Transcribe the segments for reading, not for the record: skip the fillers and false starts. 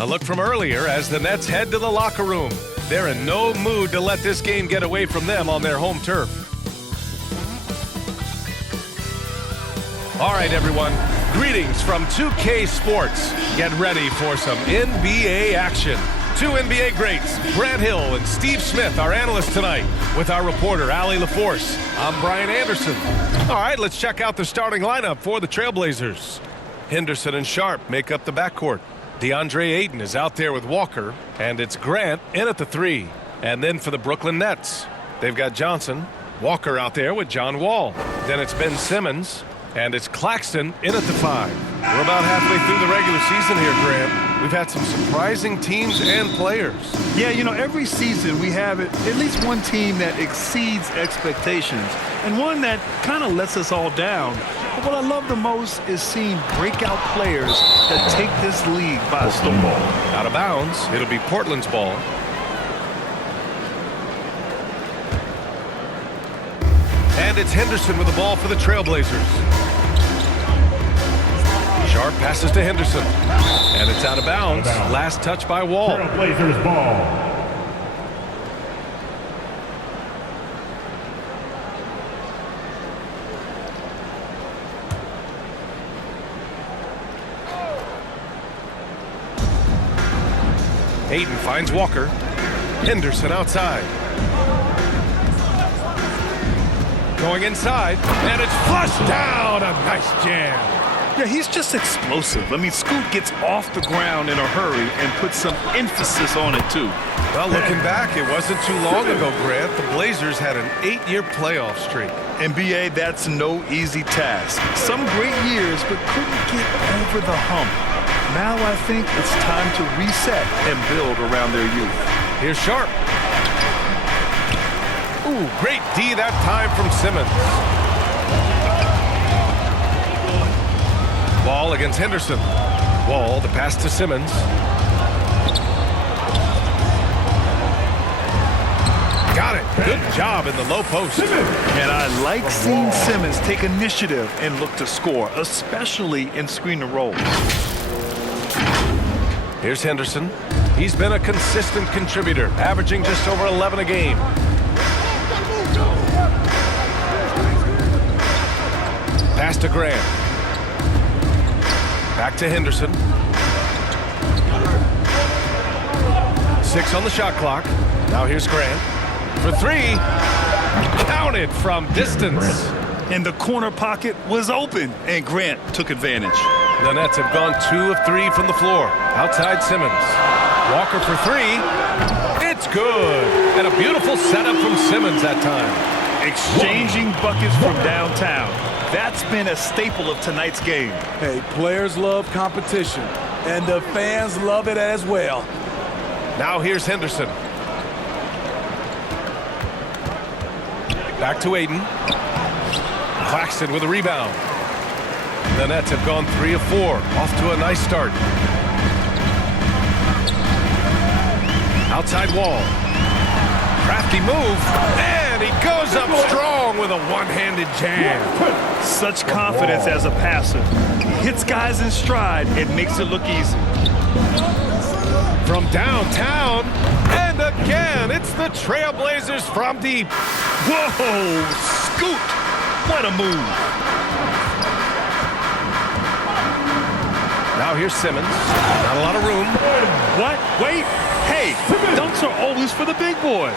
A look from earlier as the Nets head to the locker room. They're in no mood to let this game get away from them on their home turf. All right, everyone. Greetings from 2K Sports. Get ready for some NBA action. Two NBA greats, Grant Hill and Steve Smith, our analysts tonight, with our reporter, Allie LaForce. I'm Brian Anderson. All right, let's check out the starting lineup for the Trailblazers. Henderson and Sharp make up the backcourt. DeAndre Ayton is out there with Walker, and it's Grant in at the 3. And then for the Brooklyn Nets, they've got Johnson, Walker out there with John Wall. Then it's Ben Simmons, and it's Claxton in at the 5. We're about halfway through the regular season here, Grant. We've had some surprising teams and players. Yeah, you know, every season we have at least one team that exceeds expectations and one that kind of lets us all down. But what I love the most is seeing breakout players that take this league by storm. Out of bounds, it'll be Portland's ball. And it's Henderson with the ball for the Trailblazers. Sharp passes to Henderson. And it's out of bounds. Last touch by Wall. Trailblazers ball. Ayton finds Walker. Henderson outside. Going inside, and it's flushed down. A nice jam. Yeah, he's just explosive. I mean, Scoot gets off the ground in a hurry and puts some emphasis on it, too. Well, looking back, it wasn't too long ago, Grant. The Blazers had an 8-year playoff streak. NBA, that's no easy task. Some great years, but couldn't get over the hump. Now I think it's time to reset and build around their youth. Here's Sharp. Ooh, great D that time from Simmons. Ball against Henderson. Wall, the pass to Simmons. Got it. Good job in the low post. And I like seeing Simmons take initiative and look to score, especially in screen and roll. Here's Henderson. He's been a consistent contributor, averaging just over 11 a game. Pass to Grant. Back to Henderson. 6 on the shot clock. Now here's Grant. For 3. Counted from distance. And the corner pocket was open, and Grant took advantage. The Nets have gone 2 of 3 from the floor. Outside Simmons. Walker for 3. It's good. And a beautiful setup from Simmons that time. Exchanging buckets from downtown. That's been a staple of tonight's game. Hey, players love competition, and the fans love it as well. Now here's Henderson. Back to Ayton. Claxton with a rebound. The Nets have gone 3 of 4. Off to a nice start. Outside Wall. Crafty move. And he goes up strong with a one-handed jam. Such confidence as a passer. He hits guys in stride and makes it look easy. From downtown. And again, it's the Trailblazers from deep. Whoa! Scoot! What a move. Now here's Simmons. Not a lot of room. What? Wait. Hey, dunks are always for the big boys.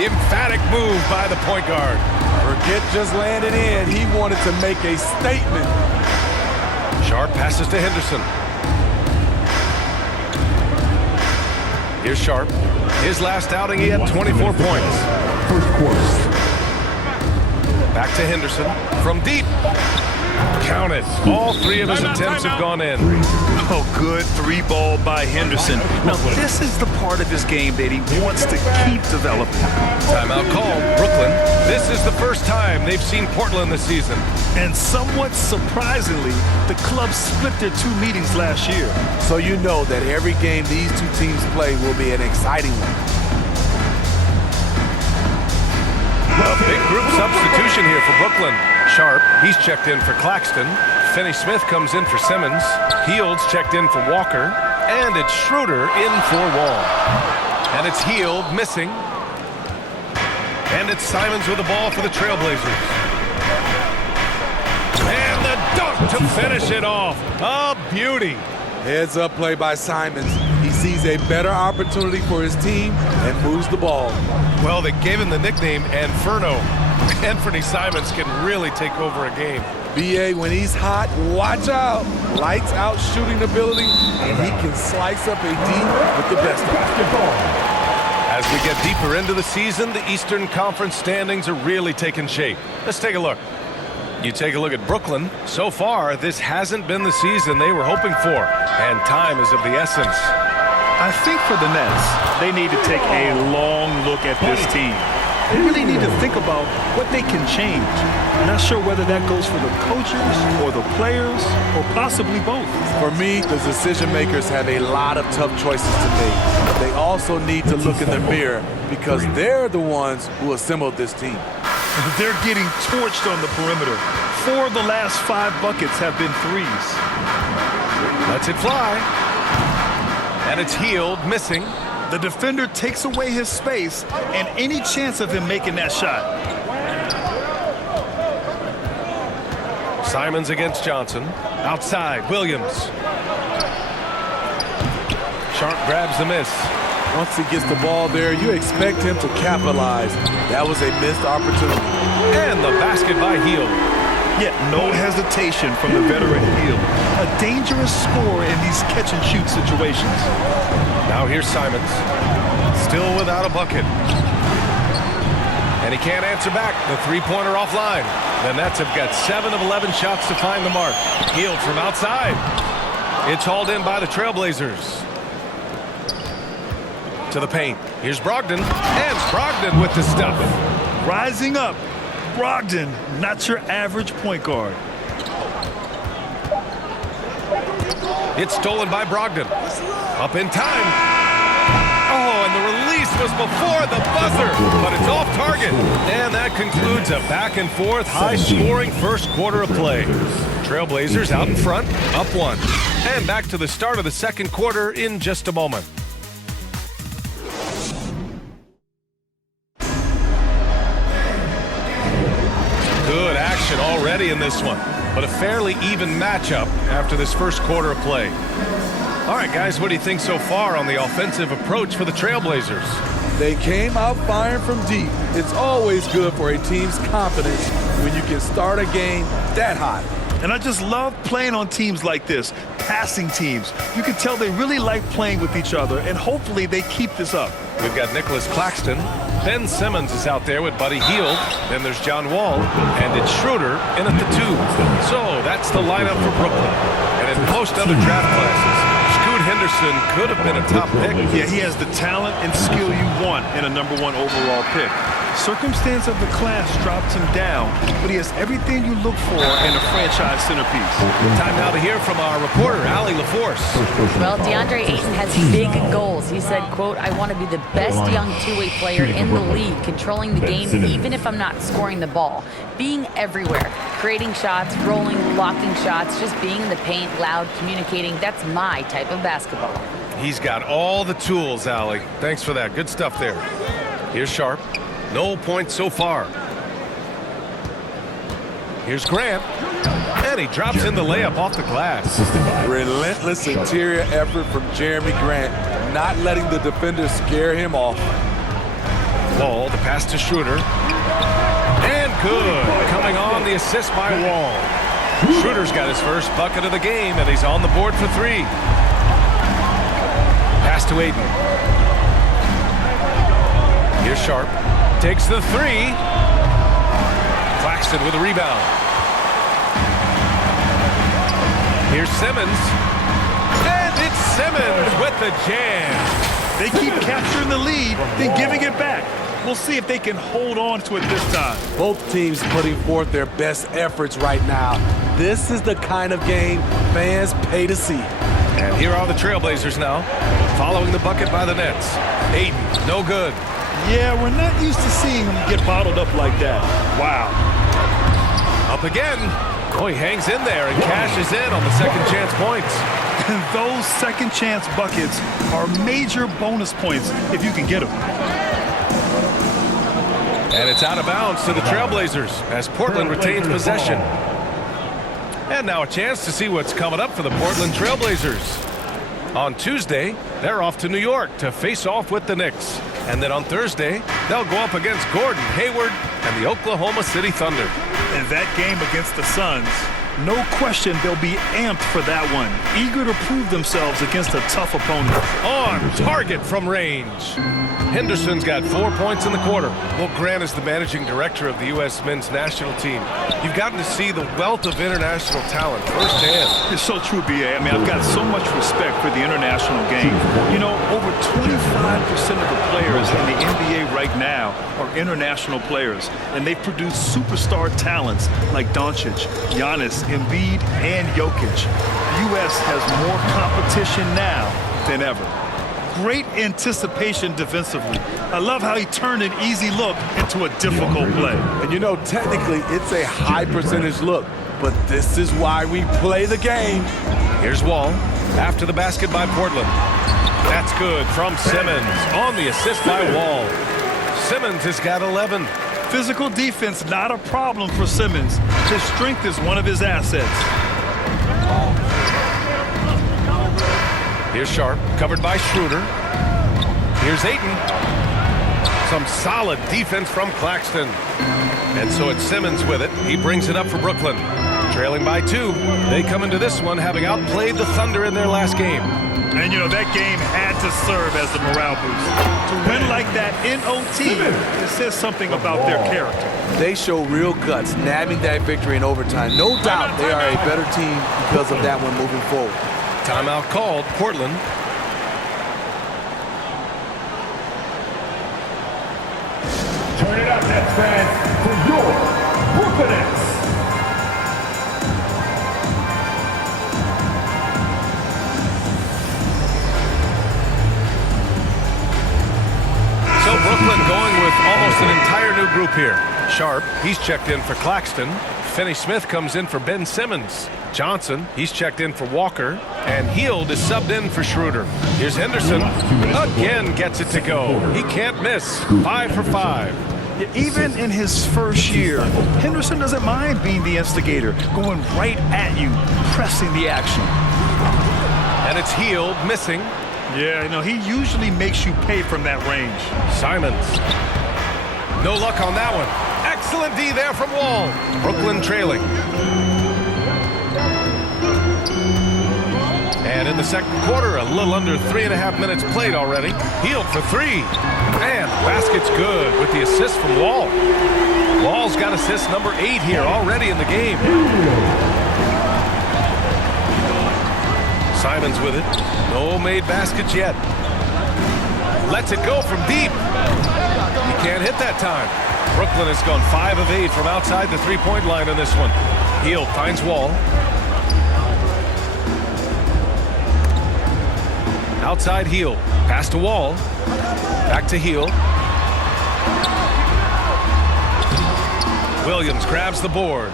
Emphatic move by the point guard. Forget just landing in. He wanted to make a statement. Sharp passes to Henderson. Here's Sharp. His last outing, he had 24 points. First quarter. Back to Henderson. From deep. Count it. All 3 of his attempts have gone in. Oh, good 3-ball by Henderson. Now, this is the part of his game that he wants to keep developing. Timeout called. Brooklyn. This is the first time they've seen Portland this season. And somewhat surprisingly, the club split their 2 meetings last year. So you know that every game these two teams play will be an exciting one. A big group substitution here for Brooklyn. Sharp, he's checked in for Claxton. Finney Smith comes in for Simmons. Fields checked in for Walker. And it's Schroeder in for Wall. And it's Hield missing. And it's Simons with the ball for the Trailblazers. And the dunk to finish it off. A beauty. Heads up play by Simons. He sees a better opportunity for his team and moves the ball. Well, they gave him the nickname Inferno. Anthony Simons can really take over a game. BA, when he's hot, watch out. Lights out shooting ability, and he can slice up a D with the best of it. As we get deeper into the season, the Eastern Conference standings are really taking shape. Let's take a look. You take a look at Brooklyn. So far, this hasn't been the season they were hoping for, and time is of the essence. I think for the Nets, they need to take a long look at this team. They really need to think about what they can change. I'm not sure whether that goes for the coaches or the players or possibly both. For me, the decision makers have a lot of tough choices to make. They also need to look in the mirror because they're the ones who assembled this team. They're getting torched on the perimeter. 4 of the last 5 buckets have been threes. Lets it fly. And it's Hield missing. The defender takes away his space and any chance of him making that shot. Simons against Johnson. Outside, Williams. Sharp grabs the miss. Once he gets the ball there, you expect him to capitalize. That was a missed opportunity. And the basket by Hield. Yet no hesitation from the veteran Hield. A dangerous scorer in these catch-and-shoot situations. Now here's Simons. Still without a bucket. And he can't answer back. The three-pointer offline. The Nets have got 7 of 11 shots to find the mark. Hield from outside. It's hauled in by the Trailblazers. To the paint. Here's Brogdon. And Brogdon with the stuff. Rising up. Brogdon, not your average point guard. It's stolen by Brogdon. Up in time. Oh, and the release was before the buzzer, but it's off target. And that concludes a back-and-forth, high-scoring first quarter of play. Trailblazers out in front, up 1. And back to the start of the second quarter in just a moment. Good action already in this one, but a fairly even matchup after this first quarter of play. All right, guys, what do you think so far on the offensive approach for the Trailblazers? They came out firing from deep. It's always good for a team's confidence when you can start a game that hot. And I just love playing on teams like this, passing teams. You can tell they really like playing with each other, and hopefully they keep this up. We've got Nicholas Claxton. Ben Simmons is out there with Buddy Hield. Then there's John Wall, and it's Schroeder in at the 2. So that's the lineup for Brooklyn. And in most other draft classes, Scoot Henderson could have been a top pick. Yeah, he has the talent and skill you want in a #1 overall pick. Circumstance of the class dropped him down, but he has everything you look for in a franchise centerpiece. Time now to hear from our reporter, Allie LaForce. Well, DeAndre Ayton has big goals. He said, quote, "I want to be the best young two-way player in the league, controlling the game even if I'm not scoring the ball. Being everywhere, creating shots, rolling, blocking shots, just being in the paint, loud, communicating. That's my type of basketball." He's got all the tools, Allie. Thanks for that. Good stuff there. Here's Sharp. No points so far. Here's Grant. And he drops in the layup off the glass. Relentless interior effort from Jeremy Grant, not letting the defender scare him off. Wall, the pass to Schroeder. And good. Coming on the assist by Wall. Schroeder's got his first bucket of the game, and he's on the board for 3. Pass to Ayton. Here's Sharp. Takes the 3. Claxton with a rebound. Here's Simmons. And it's Simmons with the jam. They keep capturing the lead, then giving it back. We'll see if they can hold on to it this time. Both teams putting forth their best efforts right now. This is the kind of game fans pay to see. And here are the Trailblazers now, following the bucket by the Nets. Ayton, no good. Yeah, we're not used to seeing him get bottled up like that. Wow. Up again. Oh, he hangs in there and cashes in on the second chance points. And those second chance buckets are major bonus points if you can get them. And it's out of bounds to the Trailblazers as Portland retains possession. And now a chance to see what's coming up for the Portland Trailblazers. On Tuesday, they're off to New York to face off with the Knicks. And then on Thursday, they'll go up against Gordon Hayward and the Oklahoma City Thunder. And that game against the Suns, no question they'll be amped for that one. Eager to prove themselves against a tough opponent. On target from range. Henderson's got 4 points in the quarter. Well, Grant is the managing director of the U.S. men's national team. You've gotten to see the wealth of international talent firsthand. It's so true, B.A. I mean, I've got so much respect for the international game. You know, over 25% of the players in the NBA right now are international players, and they've produced superstar talents like Doncic, Giannis, Embiid, and Jokic. The U.S. has more competition now than ever. Great anticipation defensively. I love how he turned an easy look into a difficult play. And you know, technically, it's a high percentage look, but this is why we play the game. Here's Wall after the basket by Portland. That's good from Simmons on the assist by Wall. Simmons has got 11. Physical defense, not a problem for Simmons. His strength is one of his assets. Here's Sharp, covered by Schroeder. Here's Ayton. Some solid defense from Claxton. And so it's Simmons with it. He brings it up for Brooklyn. Trailing by 2. They come into this one having outplayed the Thunder in their last game. And, you know, that game had to serve as a morale boost. To win like that in OT, it says something about their character. They show real guts, nabbing that victory in overtime. No doubt they are a better team because of that one moving forward. Timeout called, Portland. Turn it up, Nets fans, for your Brooklyn Nets. So Brooklyn going with almost an entire new group here. Sharp, he's checked in for Claxton. Finney-Smith comes in for Ben Simmons. Johnson, he's checked in for Walker. And Hield is subbed in for Schroeder. Here's Henderson. Again gets it to go. He can't miss. 5 for 5. Even in his first year, Henderson doesn't mind being the instigator, going right at you, pressing the action. And it's Hield missing. Yeah, you know, he usually makes you pay from that range. Simons. No luck on that one. Excellent D there from Wall. Brooklyn trailing. And in the second quarter, a little under 3.5 minutes played already. Hield for 3. And the basket's good with the assist from Wall. Wall's got assist number 8 here already in the game. Simons with it. No made baskets yet. Lets it go from deep. He can't hit that time. Brooklyn has gone 5 of 8 from outside the three-point line in this one. Hield finds Wall. Outside Hield. Pass to Wall. Back to Hield. Williams grabs the board.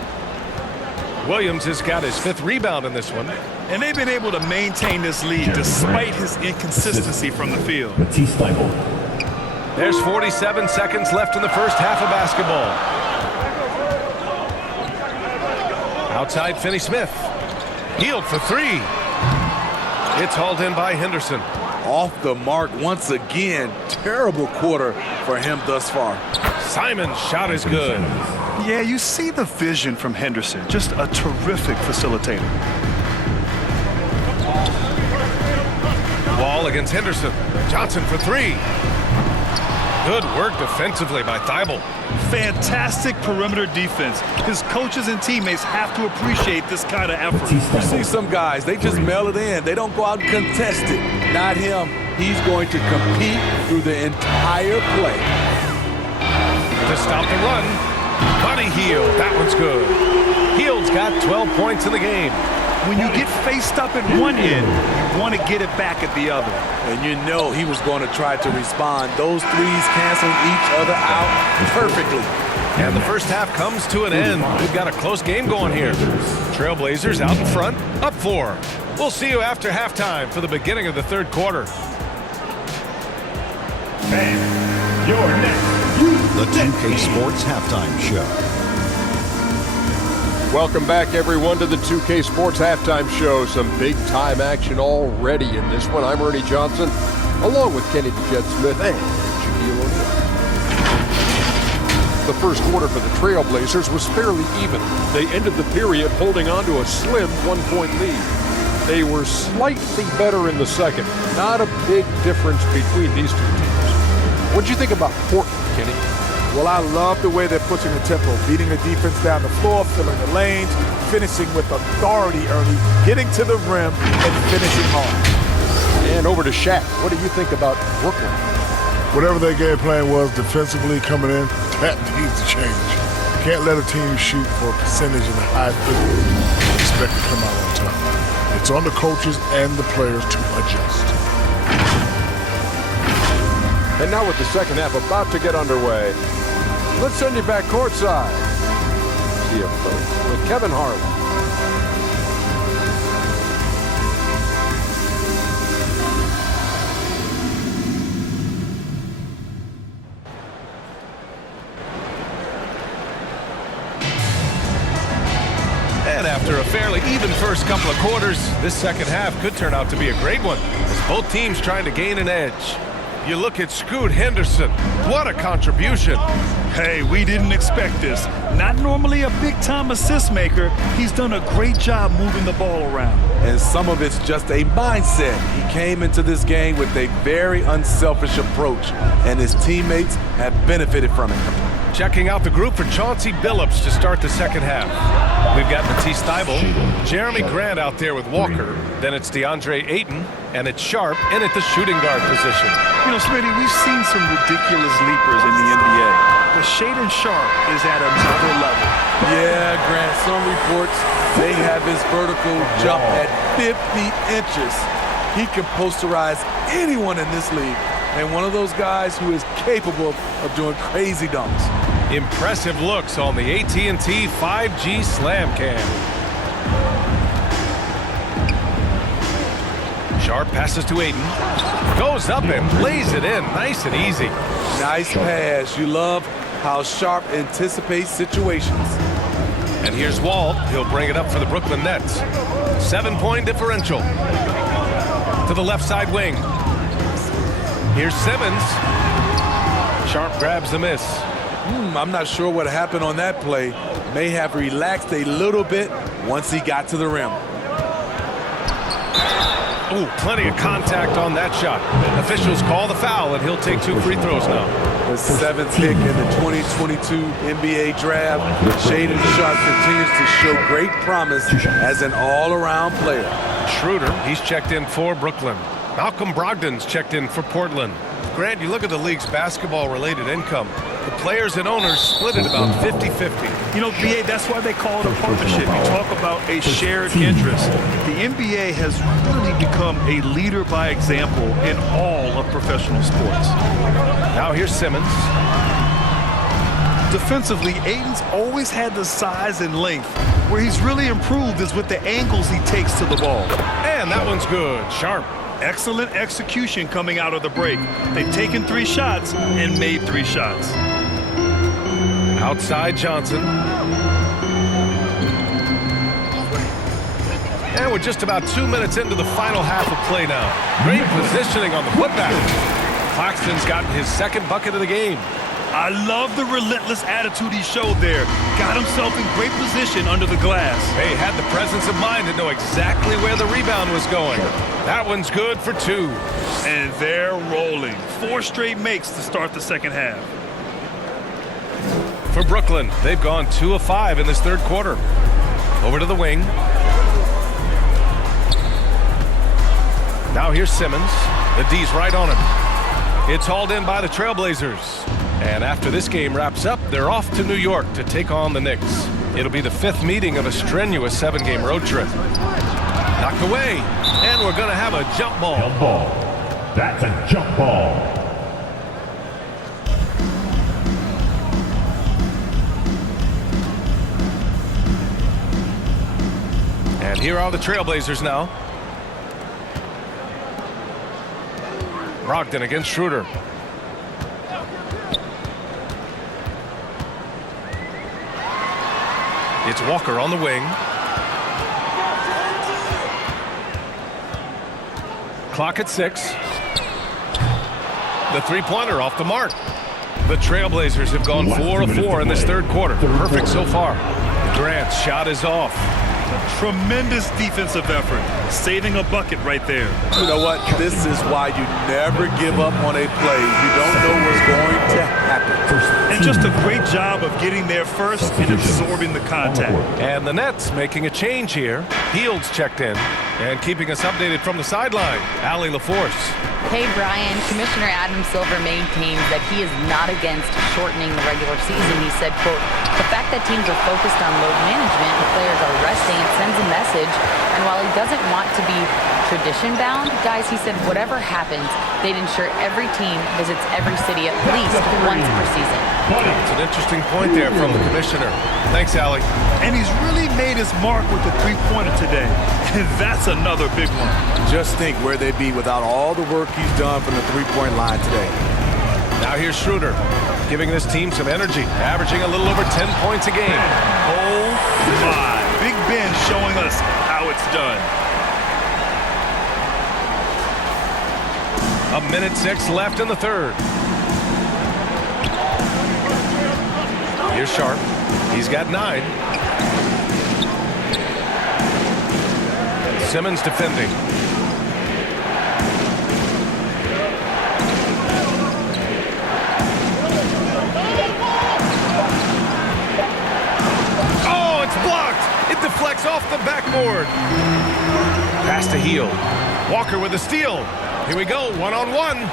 Williams has got his 5th rebound in this one. And they've been able to maintain this lead despite his inconsistency from the field. Matisse Thybulle. There's 47 seconds left in the first half of basketball. Outside Finney-Smith. Hield for 3. It's hauled in by Henderson. Off the mark once again. Terrible quarter for him thus far. Simon's shot is good. Yeah, you see the vision from Henderson. Just a terrific facilitator. Wall against Henderson. Johnson for 3. Good work defensively by Thybulle. Fantastic perimeter defense. His coaches and teammates have to appreciate this kind of effort. You see some guys, they just mail it in. They don't go out and contest it. Not him. He's going to compete through the entire play. To stop the run, Buddy Hield. That one's good. Hield's got 12 points in the game. When you get faced up at one end, you want to get it back at the other. And you know he was going to try to respond. Those threes canceling each other out perfectly. And the first half comes to an end. We've got a close game going here. Trailblazers out in front, up 4. We'll see you after halftime for the beginning of the third quarter. And your next. The 2K Sports Halftime Show. Welcome back, everyone, to the 2K Sports Halftime Show. Some big-time action already in this one. I'm Ernie Johnson, along with Kenny the Jet Smith and Shaquille O'Neal. The first quarter for the Trailblazers was fairly even. They ended the period holding on to a slim 1-point lead. They were slightly better in the second. Not a big difference between these two teams. What did you think about Portland, Kenny? Well, I love the way they're pushing the tempo, beating the defense down the floor, filling the lanes, finishing with authority, Ernie, getting to the rim and finishing hard. And over to Shaq. What do you think about Brooklyn? Whatever their game plan was defensively coming in, that needs to change. Can't let a team shoot for a percentage in the high 50s and expect to come out on top. It's on the coaches and the players to adjust. And now with the second half about to get underway, let's send you back courtside. See you folks with Kevin Harlan. And after a fairly even first couple of quarters, this second half could turn out to be a great one, as both teams trying to gain an edge. You look at Scoot Henderson. What a contribution. Hey, we didn't expect this. Not normally a big-time assist maker. He's done a great job moving the ball around. And some of it's just a mindset. He came into this game with a very unselfish approach, and his teammates have benefited from it. Checking out the group for Chauncey Billups to start the second half. We've got Matisse Thybulle, Jeremy Grant out there with Walker. Then it's DeAndre Ayton, and it's Sharp in at the shooting guard position. You know, Smitty, we've seen some ridiculous leapers in the NBA. But Shaedon Sharp is at another level. Yeah, Grant, some reports, they have his vertical jump at 50 inches. He can posterize anyone in this league. And one of those guys who is capable of doing crazy dunks. Impressive looks on the AT&T 5G Slam Cam. Sharp passes to Ayton. Goes up and lays it in. Nice and easy. Nice pass. You love how Sharp anticipates situations. And here's Walt. He'll bring it up for the Brooklyn Nets. 7-point differential. To the left side wing. Here's Simmons. Sharp grabs the miss. I'm not sure what happened on that play. May have relaxed a little bit once he got to the rim. Ooh, plenty of contact on that shot. Officials call the foul, and he'll take 2 free throws now. The 7th pick in the 2022 NBA draft, Shaedon Sharp continues to show great promise as an all-around player. Schroeder, he's checked in for Brooklyn. Malcolm Brogdon's checked in for Portland. Grant, you look at the league's basketball-related income. The players and owners split it about 50-50. You know, BA, that's why they call it a partnership. You talk about a shared interest. The NBA has really become a leader by example in all of professional sports. Now here's Simmons. Defensively, Ayton's always had the size and length. Where he's really improved is with the angles he takes to the ball. And that one's good. Sharp. Excellent execution coming out of the break. They've taken 3 shots and made 3 shots. Outside Johnson. And we're just about 2 minutes into the final half of play now. Great positioning on the putback. Claxton's gotten his 2nd bucket of the game. I love the relentless attitude he showed there. Got himself in great position under the glass. He had the presence of mind to know exactly where the rebound was going. That one's good for 2. And they're rolling. 4 straight makes to start the second half. For Brooklyn, they've gone 2 of 5 in this third quarter. Over to the wing. Now here's Simmons. The D's right on him. It's hauled in by the Trailblazers. And after this game wraps up, they're off to New York to take on the Knicks. It'll be the 5th meeting of a strenuous 7-game road trip. Knocked away, and we're going to have a jump ball. Jump ball. That's a jump ball. And here are the Trailblazers now. Brogdon against Schroeder. It's Walker on the wing. Clock at 6. The three-pointer off the mark. The Trailblazers have gone 4 of 4 in this third quarter. Perfect so far. Durant's shot is off. Tremendous defensive effort, saving a bucket right there. You know what? This is why you never give up on a play. You don't know what's going to happen. And just a great job of getting there first and absorbing the contact. And the Nets making a change here. Hield's checked in and keeping us updated from the sideline. Allie LaForce. Hey, Brian, Commissioner Adam Silver maintains that he is not against shortening the regular season. He said, quote, the fact that teams are focused on load management and players are resting, it sends a message. And while he doesn't want to be tradition-bound, guys, he said whatever happens, they'd ensure every team visits every city at least once per season. It's an interesting point there from the commissioner. Thanks, Allie. And he's really made his mark with the three-pointer today. And that's another big one. Just think where they'd be without all the work he's done from the three-point line today. Now here's Schroeder, giving this team some energy, averaging a little over 10 points a game. Oh, my. Big Ben showing us how it's done. A minute 6 left in the third. Here's Sharp. He's got 9. Simmons defending. Oh, it's blocked. It deflects off the backboard. Pass to Hield. Walker with a steal. Here we go, one-on-one.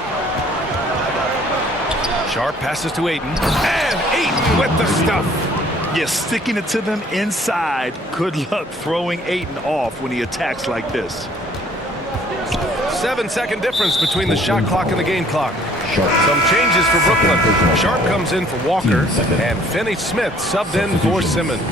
Sharp passes to Ayton. And Ayton with the stuff. Yes, sticking it to them inside. Good luck throwing Ayton off when he attacks like this. 7-second difference between the shot clock and the game clock. Some changes for Brooklyn. Sharp comes in for Walker, and Finney-Smith subbed in for Simmons.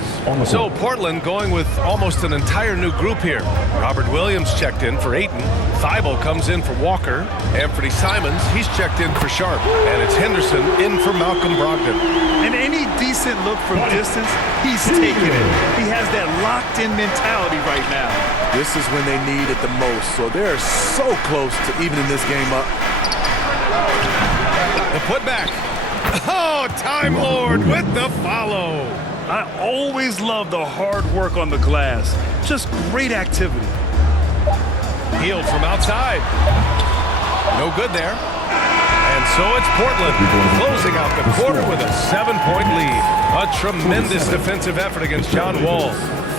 So Portland going with almost an entire new group here. Robert Williams checked in for Ayton. Thibault comes in for Walker. Anthony Simons, he's checked in for Sharp. And it's Henderson in for Malcolm Brogdon. And any decent look from distance, he's taking it. He has that locked-in mentality right now. This is when they need it the most, so they're so close to evening this game up. The putback. Oh, Time Lord with the follow. I always love the hard work on the glass. Just great activity. Hield from outside. No good there. And so it's Portland closing out the quarter with a 7-point lead. A tremendous defensive effort against John Wall,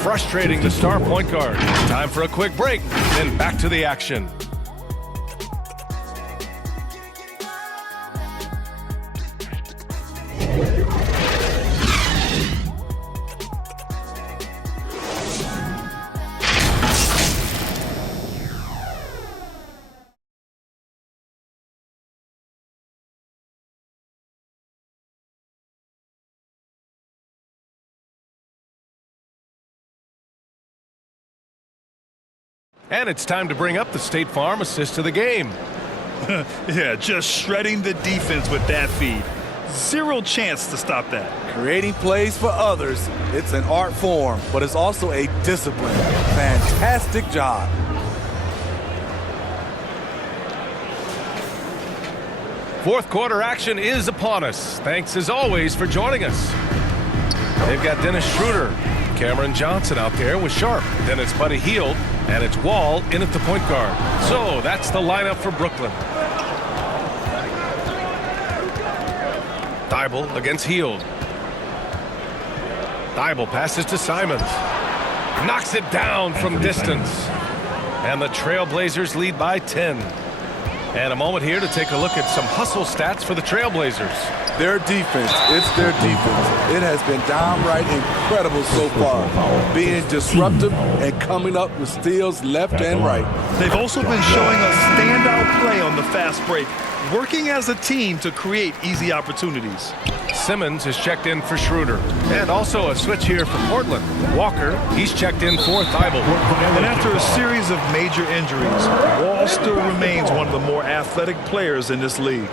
frustrating the star point guard. Time for a quick break, then back to the action. And it's time to bring up the State Farm assist to the game. Yeah, just shredding the defense with that feed. Zero chance to stop that. Creating plays for others, it's an art form, but it's also a discipline. Fantastic job. Fourth quarter action is upon us. Thanks as always for joining us. They've got Dennis Schroeder, Cameron Johnson out there with Sharp. Then it's Buddy Hield, and it's Wall in at the point guard. So that's the lineup for Brooklyn. Thibault against Hield. Thibault passes to Simons. Knocks it down from distance. And the Trailblazers lead by 10. And a moment here to take a look at some hustle stats for the Trailblazers. Their defense, it's their defense. It has been downright incredible so far, being disruptive and coming up with steals left and right. They've also been showing a standout play on the fast break, working as a team to create easy opportunities. Simmons is checked in for Schroeder. And also a switch here for Portland. Walker, he's checked in for Thibault. And after a series of major injuries, Wall still remains one of the more athletic players in this league.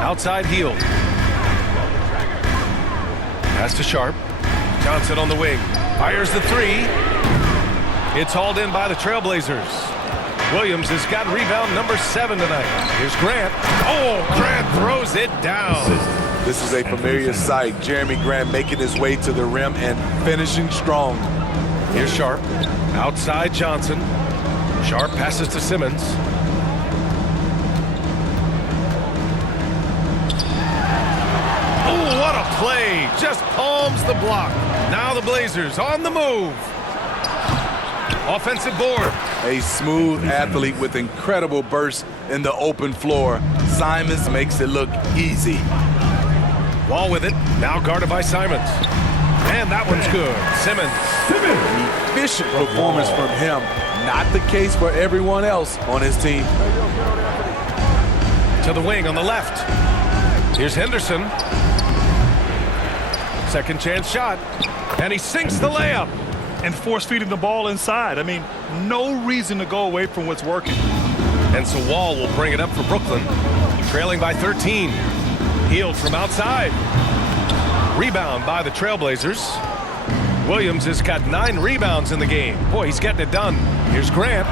Outside heel. Pass to Sharp. Johnson on the wing. Fires the three. It's hauled in by the Trailblazers. Williams has got rebound number 7 tonight. Here's Grant. Oh, Grant throws it down. This is a familiar sight. Jerami Grant making his way to the rim and finishing strong. Here's Sharp. Outside Johnson. Sharp passes to Simmons. Oh, what a play. Just palms the block. Now the Blazers on the move. Offensive board. A smooth athlete with incredible burst in the open floor. Simons makes it look easy. Wall with it. Now guarded by Simons. And that one's good. Simmons. Efficient performance from him. Not the case for everyone else on his team. To the wing on the left. Here's Henderson. Second chance shot. And he sinks the layup. And force-feeding the ball inside. I mean, no reason to go away from what's working. And so Wall will bring it up for Brooklyn. Trailing by 13. Healed from outside. Rebound by the Trailblazers. Williams has got 9 rebounds in the game. Boy, he's getting it done. Here's Grant.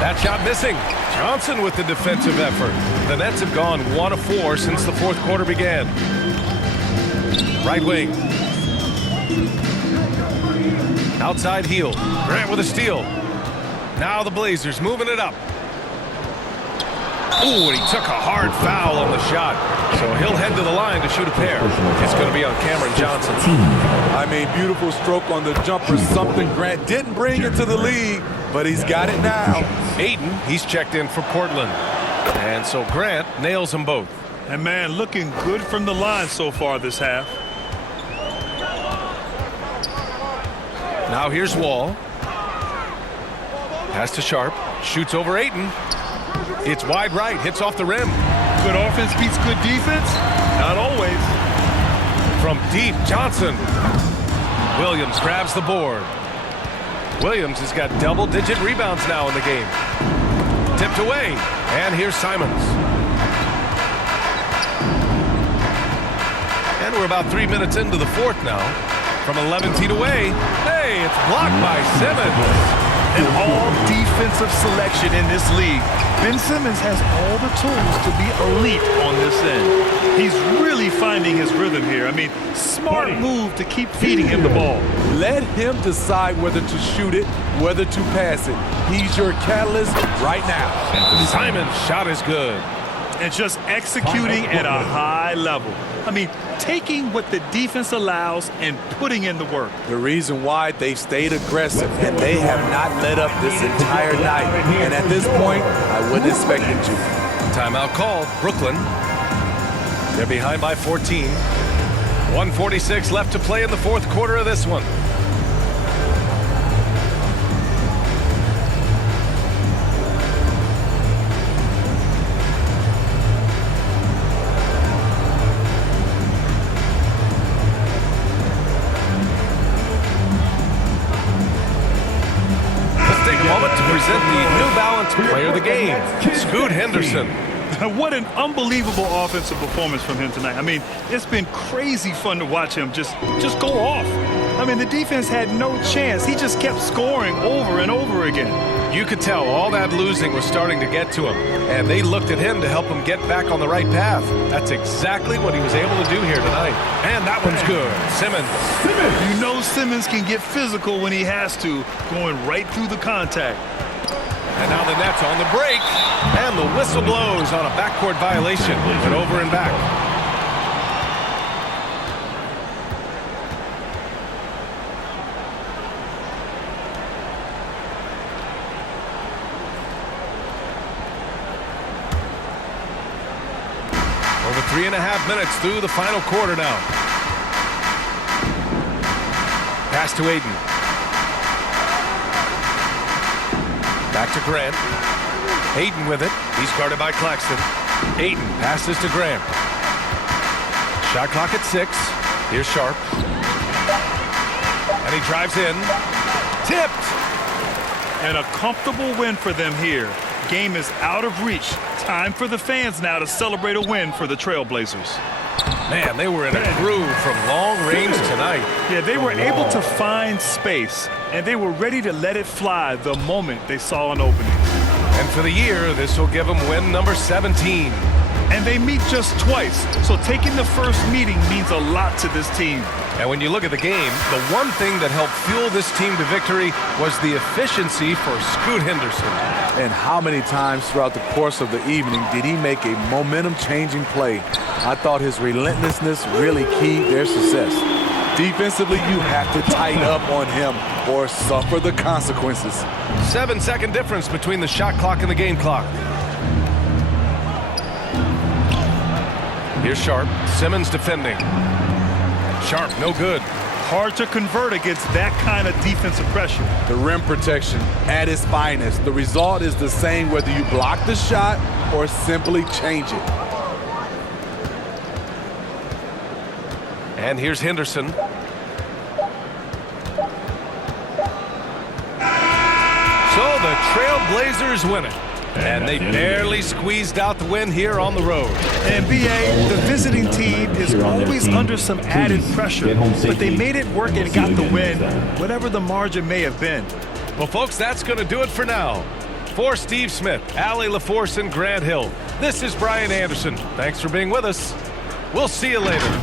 That shot missing. Johnson with the defensive effort. The Nets have gone 1 of 4 since the fourth quarter began. Right wing. Outside heel. Grant with a steal. Now the Blazers moving it up. Ooh, and he took a hard foul on the shot. So he'll head to the line to shoot a pair. It's going to be on Cameron Johnson. I mean, beautiful stroke on the jumper. Something Grant didn't bring into the league, but he's got it now. Ayton, he's checked in for Portland. And so Grant nails them both. And man, looking good from the line so far this half. Now here's Wall. Pass to Sharp. Shoots over Ayton. It's wide right. Hits off the rim. Good offense beats good defense? Not always. From deep, Johnson. Williams grabs the board. Williams has got double-digit rebounds now in the game. Tipped away. And here's Simons. And we're about 3 minutes into the fourth now. From 11 feet away. Hey, it's blocked by Simmons. An all-defensive selection in this league. Ben Simmons has all the tools to be elite on this end. He's really finding his rhythm here. I mean, smart move to keep feeding him the ball. Let him decide whether to shoot it, whether to pass it. He's your catalyst right now. Simon's shot is good. And just executing at a high level. I mean, taking what the defense allows and putting in the work. The reason why they've stayed aggressive and they have not let up this entire night. And at this point, I wouldn't expect them to. Timeout called. Brooklyn. They're behind by 14. 1:46 left to play in the fourth quarter of this one. Present the New Balance Player of the Game, Scoot Henderson. What an unbelievable offensive performance from him tonight. I mean, it's been crazy fun to watch him just go off. I mean, the defense had no chance. He just kept scoring over and over again. You could tell all that losing was starting to get to him, and they looked at him to help him get back on the right path. That's exactly what he was able to do here tonight. And that one's good. Simmons. You know Simmons can get physical when he has to, going right through the contact. And now the Nets on the break, and the whistle blows on a backcourt violation. But over and back. Over 3.5 minutes through the final quarter now. Pass to Aiden. Back to Grant. Aiden with it. He's guarded by Claxton. Aiden passes to Grant. Shot clock at 6. Here's Sharp. And he drives in. Tipped. And a comfortable win for them here. Game is out of reach. Time for the fans now to celebrate a win for the Trailblazers. Man, they were in a groove from long range tonight. Yeah, they were able to find space, and they were ready to let it fly the moment they saw an opening. And for the year, this will give them win number 17. And they meet just twice, so taking the first meeting means a lot to this team. And when you look at the game, the one thing that helped fuel this team to victory was the efficiency for Scoot Henderson. And how many times throughout the course of the evening did he make a momentum-changing play? I thought his relentlessness really keyed their success. Defensively, you have to tighten up on him or suffer the consequences. 7-second difference between the shot clock and the game clock. Here's Sharp. Simmons defending. Sharp, no good. Hard to convert against that kind of defensive pressure. The rim protection at its finest. The result is the same whether you block the shot or simply change it. And here's Henderson. So the Trailblazers win it. And they barely squeezed out the win here on the road. And BA, the visiting team is always under some added pressure, but they made it work and got the win, whatever the margin may have been. Well, folks, that's going to do it for now. For Steve Smith, Allie LaForce, and Grant Hill, this is Brian Anderson. Thanks for being with us. We'll see you later.